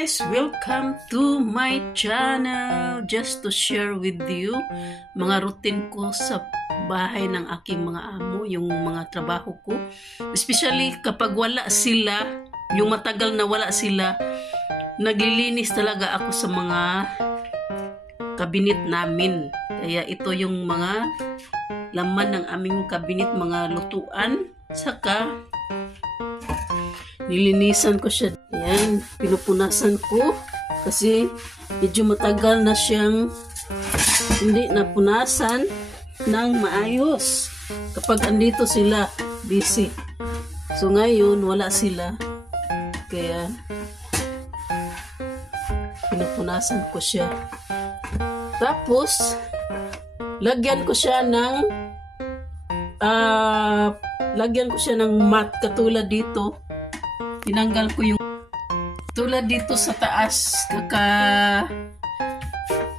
guys, welcome to my channel. Just to share with you mga routine ko sa bahay ng aking mga amo, yung mga trabaho ko. Especially kapag wala sila, yung matagal na wala sila, naglilinis talaga ako sa mga kabinet namin. Kaya ito yung mga laman ng aming kabinet, mga lutuan. Saka nilinisan ko siya. Yan, pinupunasan ko kasi medyo matagal na siyang hindi napunasan ng maayos. Kapag andito sila, busy. So ngayon, wala sila. Kaya pinupunasan ko siya. Tapos, lagyan ko siya ng mat katulad dito. Tinanggal ko yung tulad dito sa taas,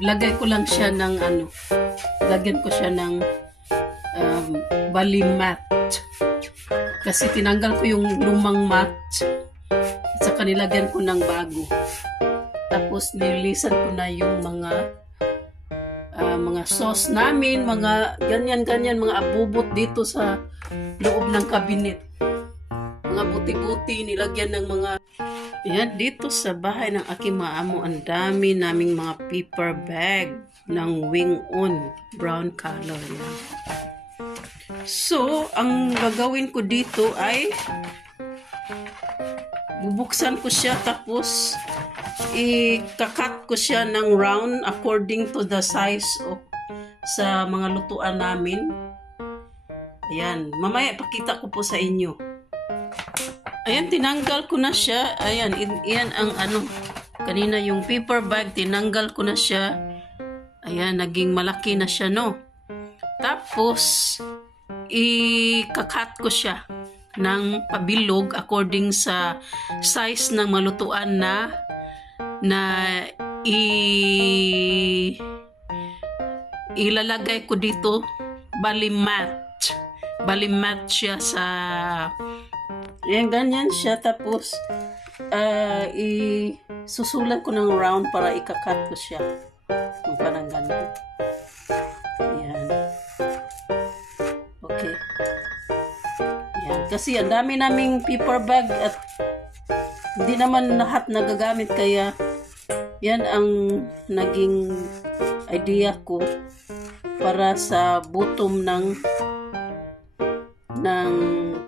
lagay ko lang siya ng lagyan ko siya ng bali mat kasi tinanggal ko yung lumang mat at saka nilagyan ko ng bago. Tapos nililisan ko na yung mga sauce namin, mga ganyan mga abubot dito sa loob ng kabinet. Mga buti-buti, nilagyan ng mga... Yan, dito sa bahay ng aking mga amo, ang dami naming mga paper bag ng Wing On, brown color. Yan. So, ang gagawin ko dito ay bubuksan ko siya tapos ikakat ko siya ng round according to the size of sa mga lutuan namin. Ayan, mamaya pakita ko po sa inyo. Ayan, tinanggal ko na siya. Ayan, yan ang kanina yung paper bag, tinanggal ko na siya. Ayan, naging malaki na siya, no? Tapos, ikakat ko siya ng pabilog according sa size ng malutuan na ilalagay ko dito. Bali mat siya sa... Ayan, ganyan siya. Tapos, susulat ko ng round para ikakat ko siya. Yung parang ganyan. Ayan. Okay. Ayan. Kasi ang dami naming paper bag at hindi naman lahat nagagamit. Kaya, yan ang naging idea ko para sa bottom ng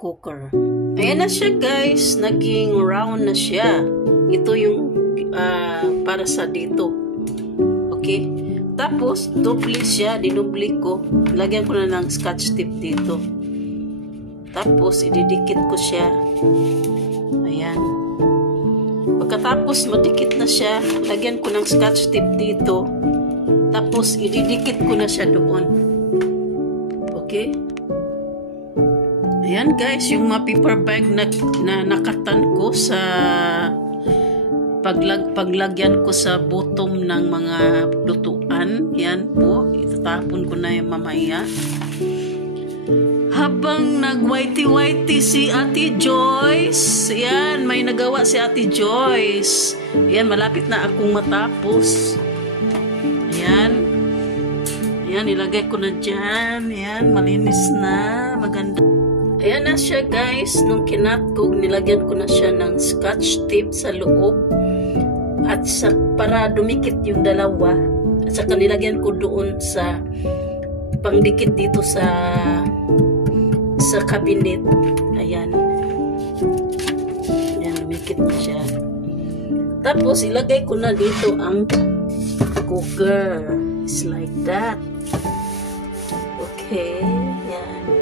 cooker. Ayan na siya, guys. Naging round na siya. Ito yung para sa dito. Okay? Tapos, doble siya. Dinubli ko. Lagyan ko na ng scotch tape dito. Tapos, ididikit ko siya. Ayan. Pagkatapos, madikit na siya. Lagyan ko ng scotch tape dito. Tapos, ididikit ko na siya doon. Okay? Ayan, guys, yung mga paper bag na nakatan ko sa paglagyan ko sa bottom ng mga lutuan. Yan po, itatapon ko na yung mamaya. Habang nag-whitey-whitey si Ate Joyce, yan, may nagawa si Ate Joyce. Yan, malapit na akong matapos. Ayan. Ayan, ilagay ko na dyan. Ayan, malinis na, maganda. Ayan na siya, guys. Nung kinatkog, nilagyan ko na siya ng scotch tape sa loob. At para dumikit yung dalawa. At saka nilagyan ko doon sa pangdikit dito sa cabinet. Ayan. Ayan, dumikit na siya. Tapos, ilagay ko na dito ang cooker. It's like that. Okay. Ayan.